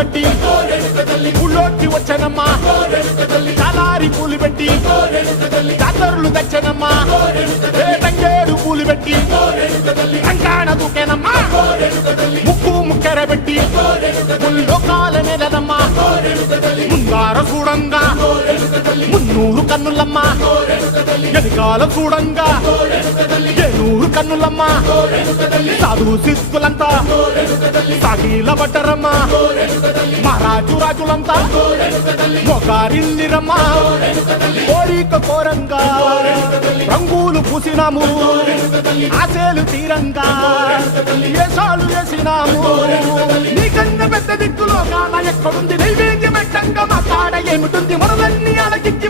కట్టి ఊళ్ళోకి వచ్చనమ్మా చాలారి పూలు పెట్టి జాతరులు తెచ్చనమ్మా తంగేడు పూలు పెట్టి కంకాణ దూకేనమ్మా ముక్కు ముక్కెర పెట్టి ముల్లోకాల నెలనమ్మా ముందార చూడంగా మున్నూరు కన్నులమ్మా ఎనకాల చూడంగా ఏనూరు కన్నులమ్మా సాధు సిద్ధులంతా సాగిల బట్టరమ్మా మహారాజు రాజులంతా మొగారిల్లిరమ్మా కోరిక కోరంగా రంగులు పూసినాము ఆశలు తీరంగా ఏసాలు వేసినాము నీకన్నా పెద్ద దిక్కులో కాన ఎక్కడుంది నైవేద్యం ఎట్టంగా మా కాడ ఏమిటుంది మనలన్నీ అలకిచ్చి